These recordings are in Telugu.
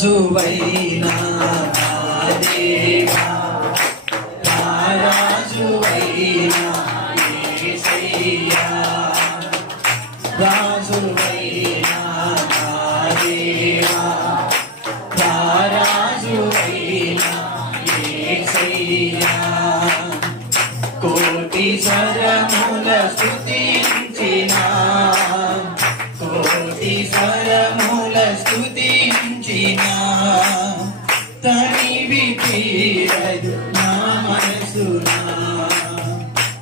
సువైనా దేవా. ఉంచిన తనివి తీరదు నా మనసున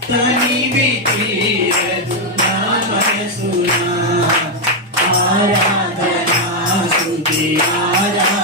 తనివి తీరదు నా మనసున ఆరాధనా సుతి ఆరాధన.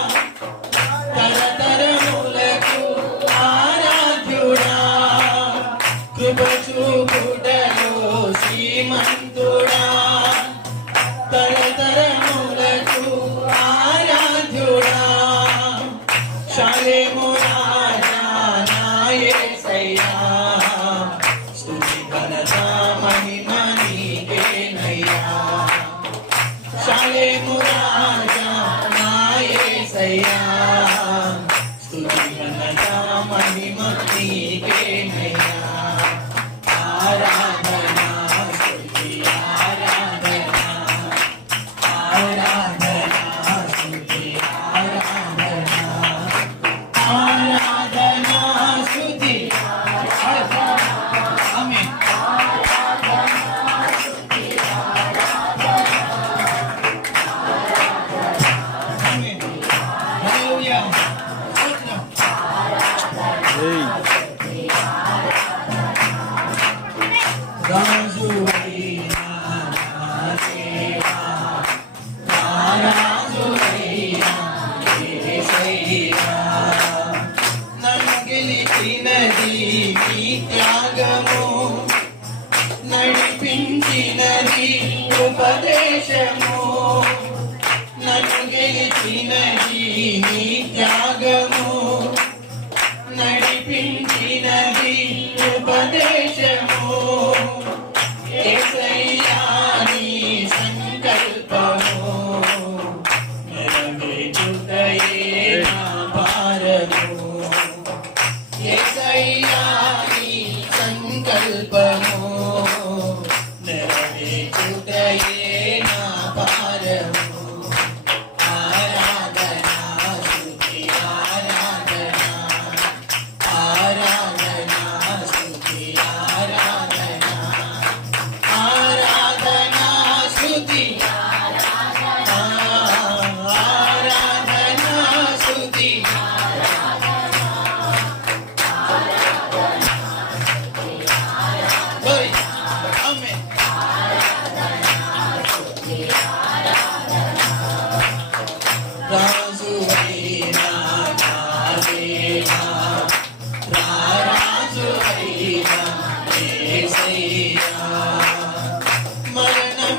చాలేము రాజా నాయసయ్యా స్తుతి ఘనత మహిమ ఉపదేశము. నన్ను గెలిచినది నీ త్యాగము. నడిపించినది ఉపదేశము. దయే నా భారము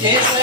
Yeah.